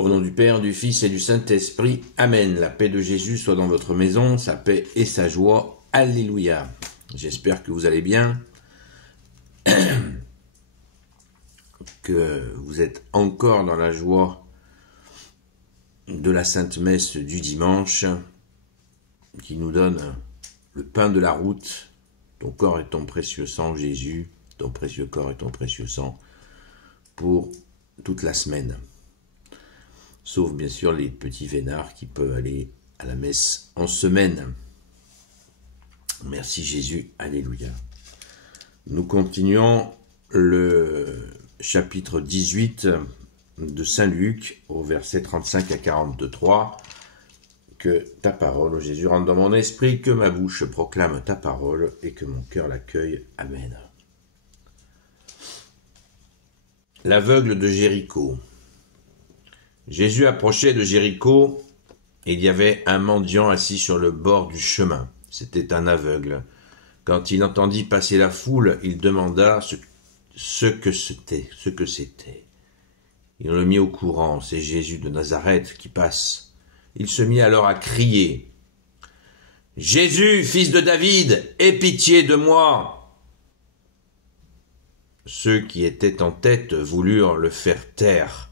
Au nom du Père, du Fils et du Saint-Esprit. Amen. La paix de Jésus soit dans votre maison, sa paix et sa joie. Alléluia. J'espère que vous allez bien, que vous êtes encore dans la joie de la Sainte Messe du dimanche, qui nous donne le pain de la route, ton corps et ton précieux sang, Jésus, ton précieux corps et ton précieux sang, pour toute la semaine. Sauf bien sûr les petits vénards qui peuvent aller à la messe en semaine. Merci Jésus, alléluia. Nous continuons le chapitre 18 de Saint Luc, au verset 35 à 43. Que ta parole, ô Jésus, rentre dans mon esprit, que ma bouche proclame ta parole et que mon cœur l'accueille. Amen. L'aveugle de Jéricho. Jésus approchait de Jéricho, et il y avait un mendiant assis sur le bord du chemin. C'était un aveugle. Quand il entendit passer la foule, il demanda ce que c'était. Ils le mit au courant, c'est Jésus de Nazareth qui passe. Il se mit alors à crier. « Jésus, fils de David, aie pitié de moi !» Ceux qui étaient en tête voulurent le faire taire.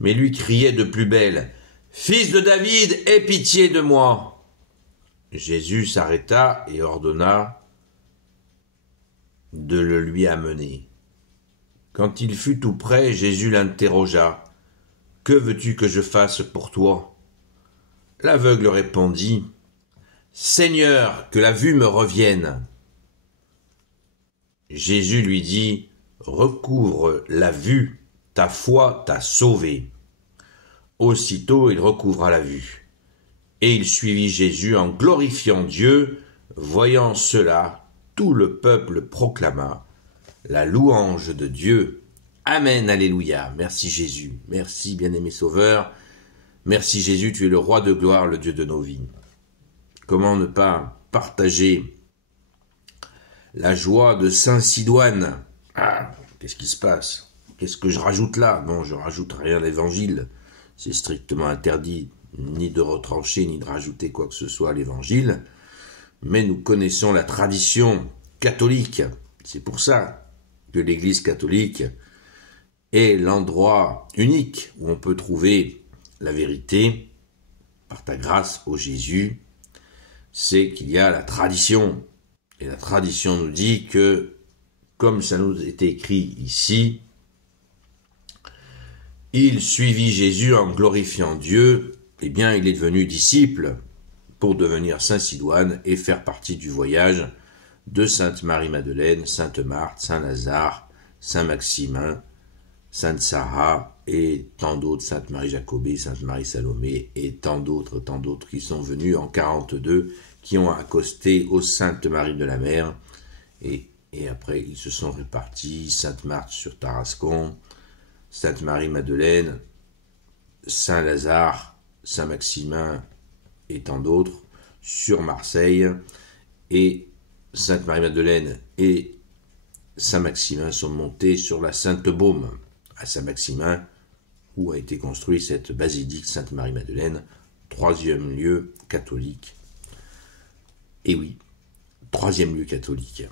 Mais lui criait de plus belle, « Fils de David, aie pitié de moi !» Jésus s'arrêta et ordonna de le lui amener. Quand il fut tout près, Jésus l'interrogea, « Que veux-tu que je fasse pour toi ?» L'aveugle répondit, « Seigneur, que la vue me revienne. » Jésus lui dit, « Recouvre la vue. Ta foi t'a sauvé. » Aussitôt il recouvra la vue. Et il suivit Jésus en glorifiant Dieu. Voyant cela, tout le peuple proclama la louange de Dieu. Amen, alléluia. Merci Jésus. Merci bien-aimé Sauveur. Merci Jésus, tu es le roi de gloire, le Dieu de nos vies. Comment ne pas partager la joie de Saint Sidoine? Ah, qu'est-ce qui se passe? Qu'est-ce que je rajoute là? Non, je rajoute rien à l'évangile. C'est strictement interdit, ni de retrancher, ni de rajouter quoi que ce soit à l'évangile. Mais nous connaissons la tradition catholique. C'est pour ça que l'Église catholique est l'endroit unique où on peut trouver la vérité, par ta grâce, ô Jésus. C'est qu'il y a la tradition. Et la tradition nous dit que, comme ça nous est écrit ici, il suivit Jésus en glorifiant Dieu, eh bien il est devenu disciple pour devenir Saint Sidoine et faire partie du voyage de Sainte Marie-Madeleine, Sainte Marthe, Saint Lazare, Saint Maximin, Sainte Sarah et tant d'autres, Sainte Marie-Jacobée, Sainte Marie-Salomé et tant d'autres qui sont venus en 42, qui ont accosté aux Saintes Marie de la Mer et après ils se sont répartis, Sainte Marthe sur Tarascon, Sainte Marie-Madeleine, Saint Lazare, Saint Maximin et tant d'autres sur Marseille, et Sainte Marie-Madeleine et Saint Maximin sont montés sur la Sainte Baume à Saint Maximin, où a été construite cette basilique Sainte Marie-Madeleine, 3e lieu catholique. Et oui, 3e lieu catholique,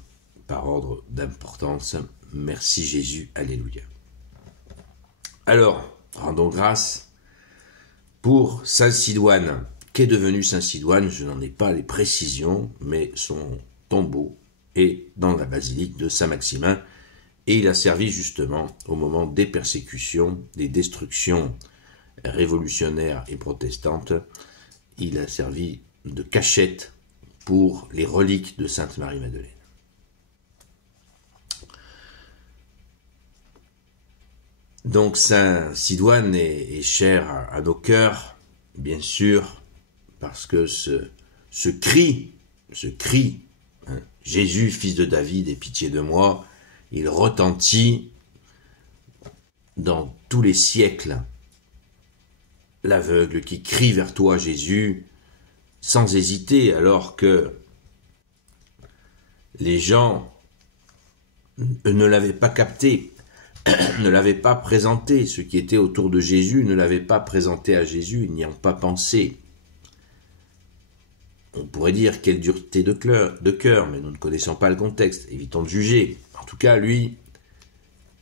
par ordre d'importance. Merci Jésus, alléluia. Alors, rendons grâce pour Saint Sidoine. Qu'est devenu Saint Sidoine? Je n'en ai pas les précisions, mais son tombeau est dans la basilique de Saint Maximin, et il a servi justement au moment des persécutions, des destructions révolutionnaires et protestantes. Il a servi de cachette pour les reliques de Sainte Marie-Madeleine. Donc Saint Sidoine est cher à nos cœurs, bien sûr, parce que ce cri, hein, Jésus, fils de David, aie pitié de moi, il retentit dans tous les siècles. L'aveugle qui crie vers toi, Jésus, sans hésiter, alors que les gens ne l'avaient pas capté. ne l'avaient pas présenté. Ceux qui étaient autour de Jésus ne l'avaient pas présenté à Jésus, ils n'y ont pas pensé. On pourrait dire quelle dureté de cœur, mais nous ne connaissons pas le contexte, évitons de juger. En tout cas, lui,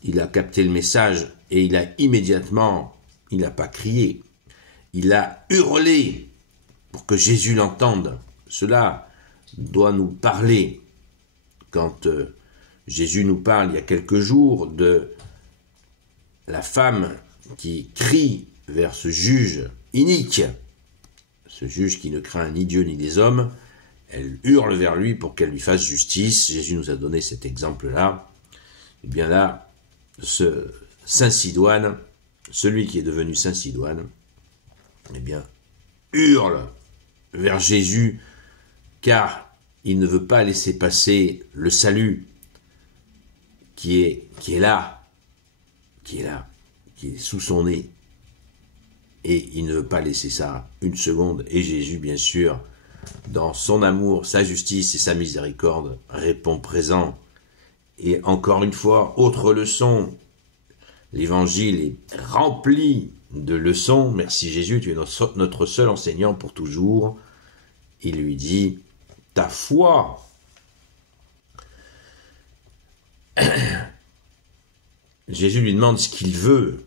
il a capté le message et il a immédiatement, il n'a pas crié, il a hurlé pour que Jésus l'entende. Cela doit nous parler. Quand Jésus nous parle il y a quelques jours de la femme qui crie vers ce juge inique, ce juge qui ne craint ni Dieu ni les hommes, elle hurle vers lui pour qu'elle lui fasse justice. Jésus nous a donné cet exemple-là. Et bien là, ce Saint Sidoine, celui qui est devenu Saint Sidoine, eh bien, hurle vers Jésus, car il ne veut pas laisser passer le salut qui est là, qui est sous son nez. Et il ne veut pas laisser ça une seconde. Et Jésus, bien sûr, dans son amour, sa justice et sa miséricorde, répond présent. Et encore une fois, autre leçon, l'évangile est rempli de leçons. Merci Jésus, tu es notre seul enseignant pour toujours. Il lui dit, ta foi. Jésus lui demande ce qu'il veut.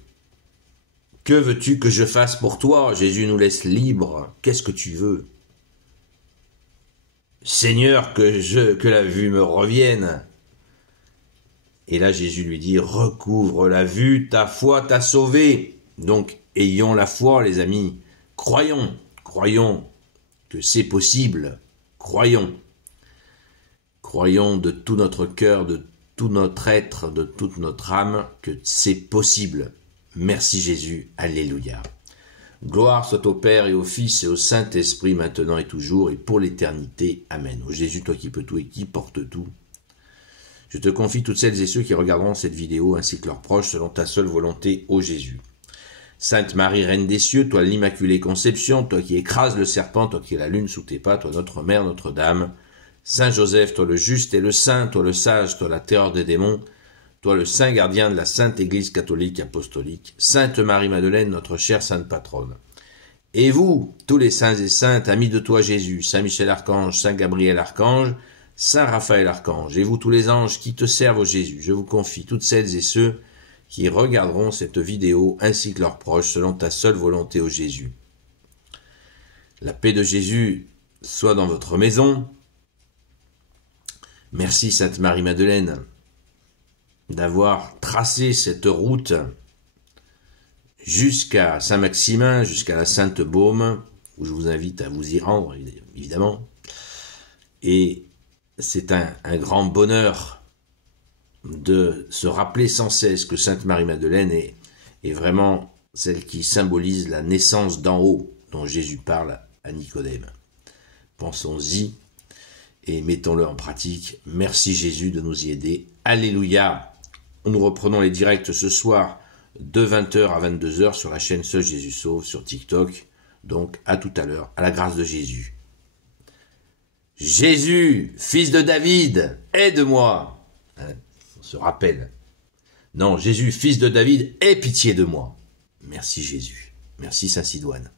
Que veux-tu que je fasse pour toi? Jésus nous laisse libres. Qu'est-ce que tu veux? Seigneur, que la vue me revienne. Et là, Jésus lui dit, recouvre la vue, ta foi t'a sauvé. Donc, ayons la foi, les amis. Croyons que c'est possible. Croyons de tout notre cœur, de tout notre être, de toute notre âme, que c'est possible. Merci Jésus, alléluia. Gloire soit au Père et au Fils et au Saint-Esprit, maintenant et toujours, et pour l'éternité. Amen. Ô Jésus, toi qui peux tout et qui porte tout, je te confie toutes celles et ceux qui regarderont cette vidéo, ainsi que leurs proches, selon ta seule volonté, ô Jésus. Sainte Marie, Reine des cieux, toi l'Immaculée Conception, toi qui écrases le serpent, toi qui es la lune sous tes pas, toi notre Mère, Notre-Dame, Saint Joseph, toi le juste et le saint, toi le sage, toi la terreur des démons, toi le saint gardien de la Sainte Église catholique apostolique, Sainte Marie-Madeleine, notre chère Sainte Patronne. Et vous, tous les saints et saintes, amis de toi Jésus, Saint Michel Archange, Saint Gabriel Archange, Saint Raphaël Archange, et vous tous les anges qui te servent au Jésus, je vous confie toutes celles et ceux qui regarderont cette vidéo ainsi que leurs proches selon ta seule volonté ô Jésus. La paix de Jésus soit dans votre maison. Merci Sainte Marie-Madeleine d'avoir tracé cette route jusqu'à Saint-Maximin, jusqu'à la Sainte-Baume, où je vous invite à vous y rendre, évidemment. Et c'est un grand bonheur de se rappeler sans cesse que Sainte Marie-Madeleine est vraiment celle qui symbolise la naissance d'en haut dont Jésus parle à Nicodème. Pensons-y et mettons-le en pratique. Merci Jésus de nous y aider. Alléluia. Nous reprenons les directs ce soir de 20h à 22h sur la chaîne Seul Jésus Sauve sur TikTok. Donc à tout à l'heure, à la grâce de Jésus. Jésus, fils de David, aide-moi. On se rappelle. Non, Jésus, fils de David, aie pitié de moi. Merci Jésus. Merci Saint Sidoine.